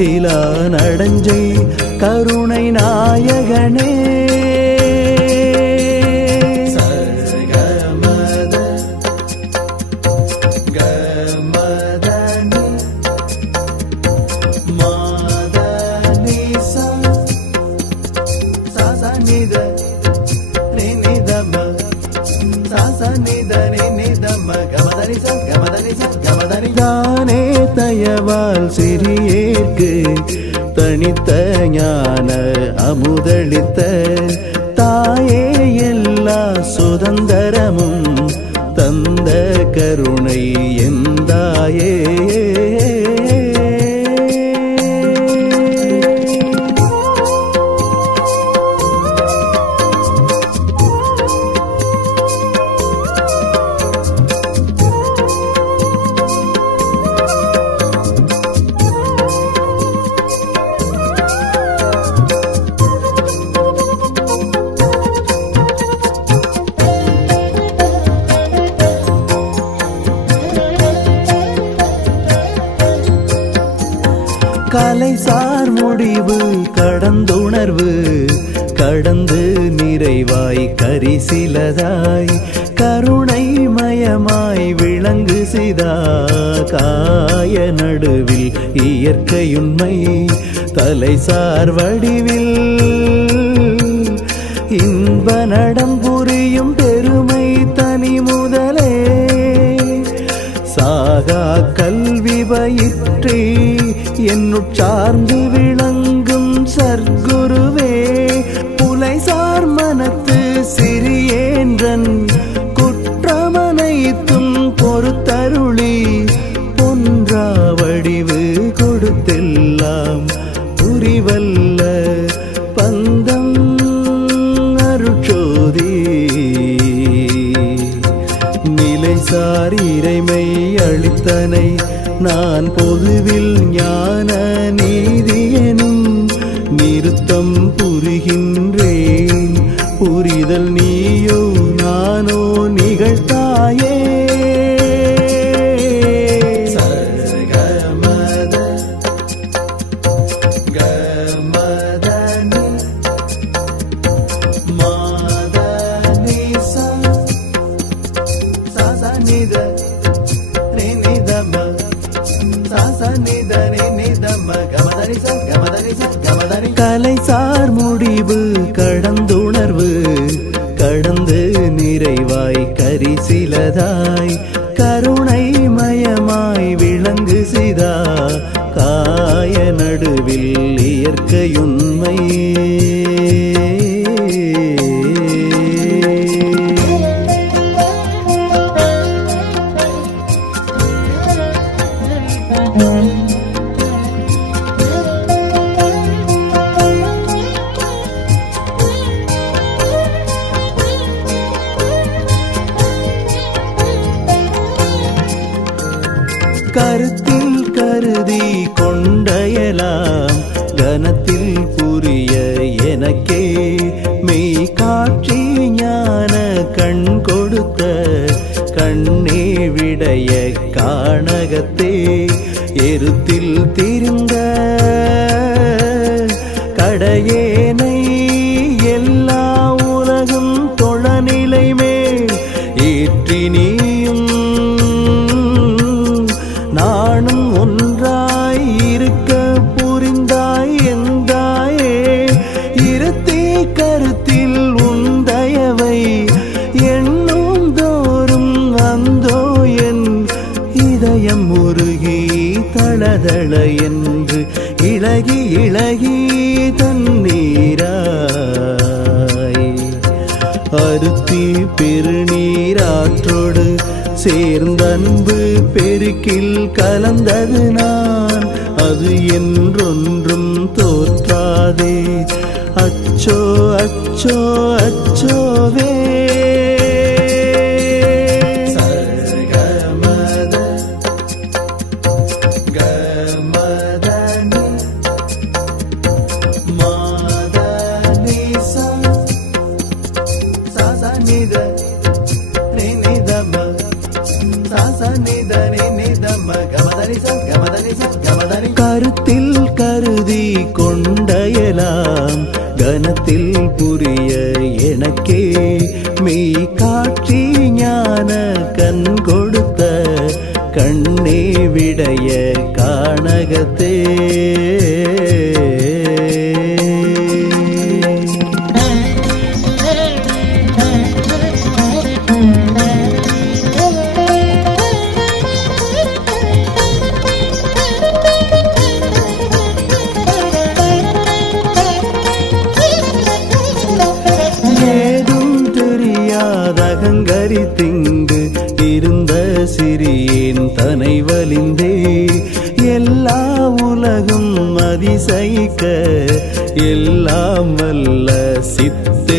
இலா நடஞ்சை கருணை நாயகனே. கருணை சிலதாய் கருணை மயமாய் விளங்கு சிதா காய நடுவில் இயற்கையுண்மை தலைசார் வடிவில் இன்ப நடம் புரியும் பெருமை தனி முதலே. சாகா கல்வி பயிற்றே என்னுட்சார்ந்து விழ கீர்த்தனை நான் பொதுவில் ஞான கருத்தில் கருதி கொண்டயலாம். கனத்தில் புரிய எனக்கே மெய் காட்சி ஞான கண் கொடுத்த கண்ணே விடைய காணகத்தே எருத்தில் திருந்த உருகி என்று இழகி இழகி தண்ணீராய். அருத்தி பெருநீராற்றோடு சேர்ந்தன்பு பெருக்கில் கலந்தது நான். அது என்றொன்றும் தோற்றாதே. அச்சோ அச்சோ அச்சோவே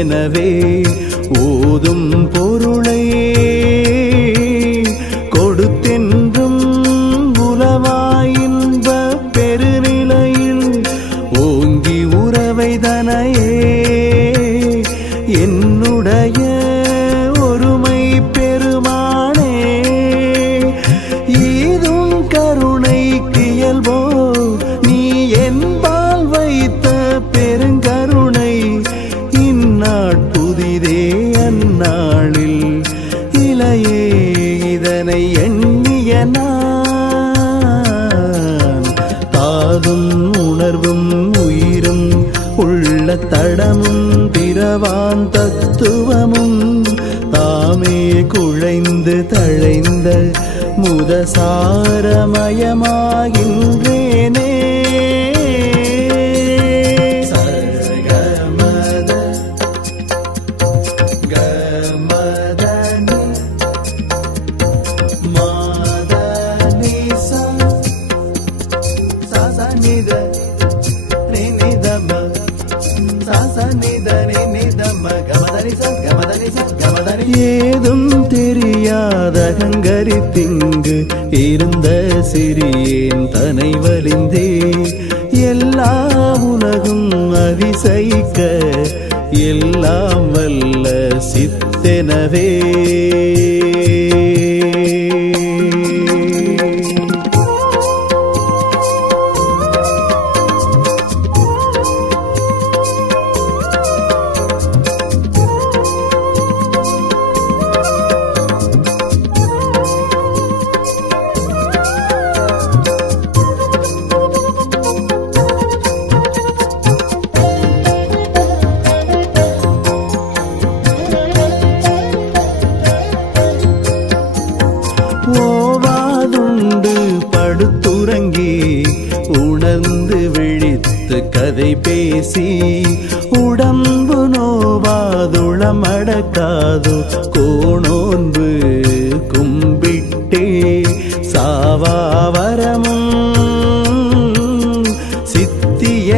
எனவே ஏதும் தெரியாத கங்கரி திங்கு இருந்த சிறியேன் தனை வலிந்தே. எல்லா உலகும் அதிசயிக்க எல்லாம் வல்ல சித்தெனவே.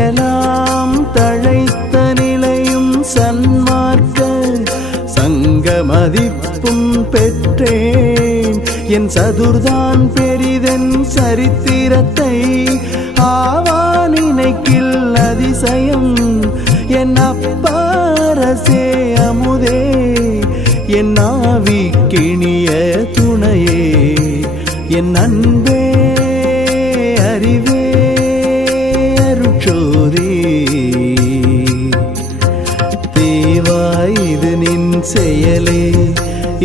எல்லாம் தழைத்த நிலையும் சன்மார்க்க சங்க மதிப்பும் பெற்றேன். என் சதுர்தான் பெரிதன் சரித்திரத்தை ஆவா நினைக்கில் அதிசயம். என் அப்பாரசே அமுதே என் ஆவி கிணிய துணையே. என் அன்பே செயலே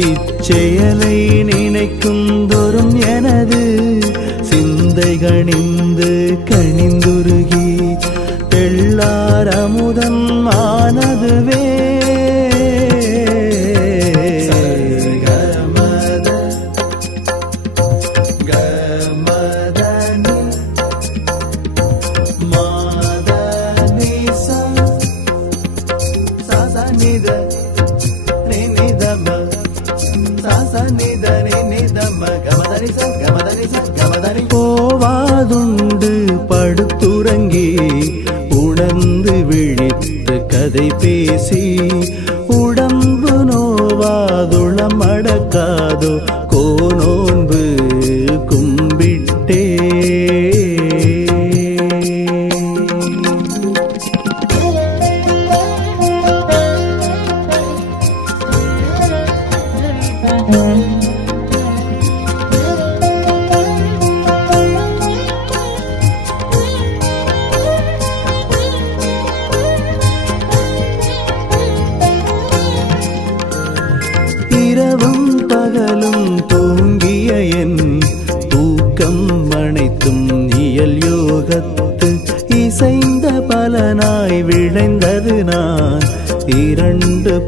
இச்செயலை நினைக்கும் தோறும் எனது சிந்தை கணிந்து কোনো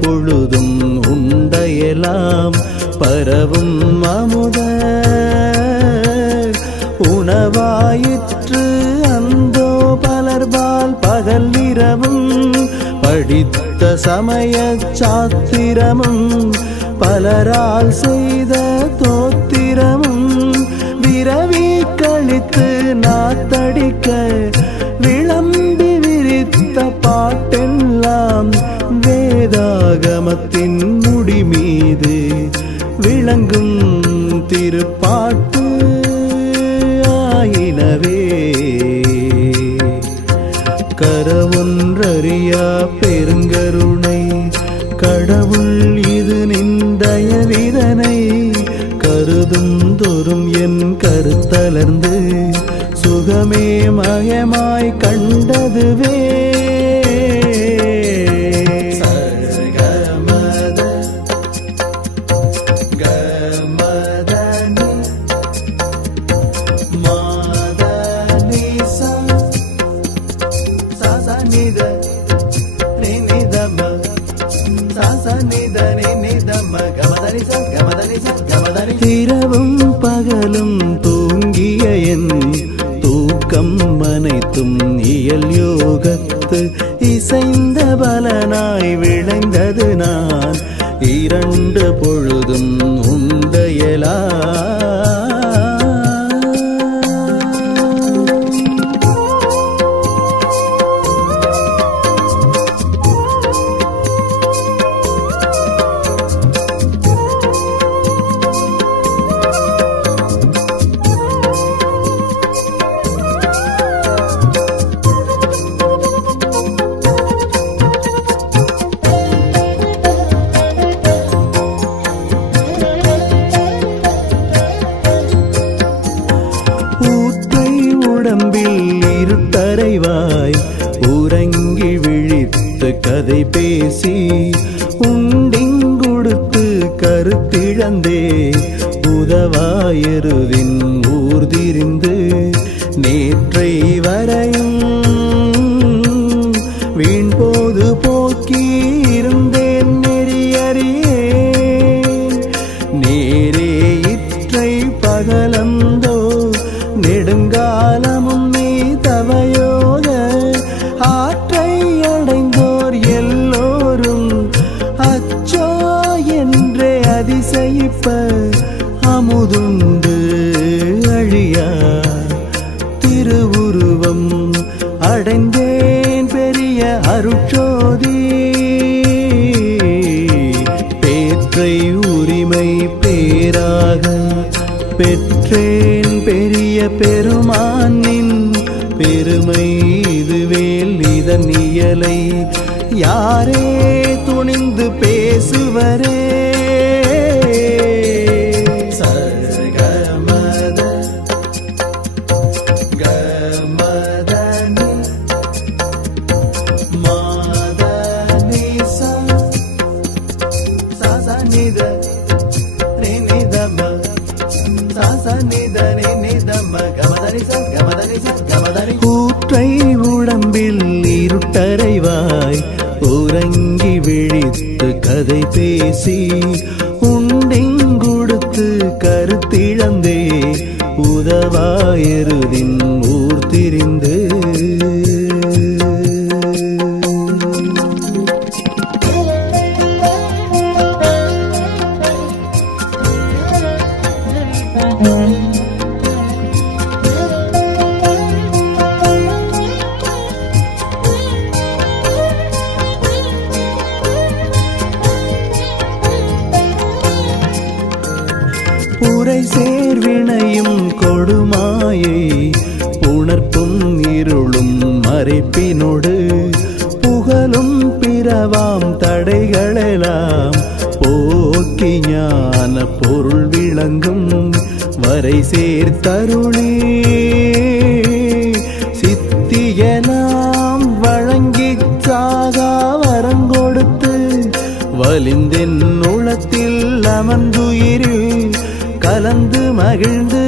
இரண்டு பொழுதும் உண்டையெல்லாம் பரவும் அமுத. உணவாயிற்று அந்தோ பலர்பால் பகல் இரவும் படித்த சமய சாத்திரமும் பலரால் செய்த தோத்திரமும் விரவி கழித்து நாத்தடிக்க விளம்பி விரித்த பாட்டெல்லாம் வேதாகமத்தின் முடி மீது விளங்கும் திருப்பாட்டு ஆயினவே. கரவொன்றறியா பெருங்கருணை கடவுள் இது நிந்தயவிதனை கருதும் தோறும் என் கருத்தலர்ந்து சுகமே மயமாய் கண்டதுவே. தூக்கம் அனைத்தும் இயல் யோகத்து இசைந்த பலனாய் விளைந்தது நான். இரண்டு பொழுதும் உந்தையலா விழித்து கதை பேசி உண்டிங்குடுத்து கருத்திழந்தே உதவாயருவின் இப்ப அமுதுண்டு அழியா? திருவுருவம் அடைந்தேன் பெரிய அருட்சோதி. பேற்றை உரிமை பேராக பெற்றேன் பெரிய பெருமானின் பெருமை இதுவேல் இதன் இயலை. யாரே துணிந்து பேசுவரே? சேர்த்தருளே சித்தியனாம் வழங்கி சாகா வரங்கொடுத்து வலிந்தென் உளத்தில் அமர்ந்துயிரில் கலந்து மகிழ்ந்து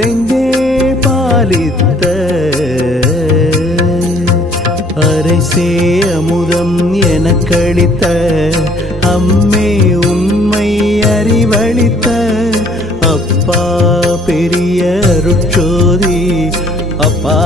பரிசு பாலித்த அரைசே அமுதம் எனக்களித்த அம்மே உண்மை அறிவழித்த அப்பா பெரிய ருட்சோதி அப்பா